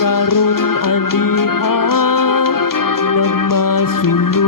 karon ania na masulugon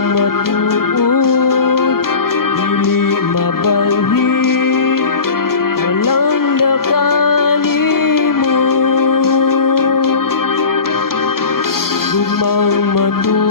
my tu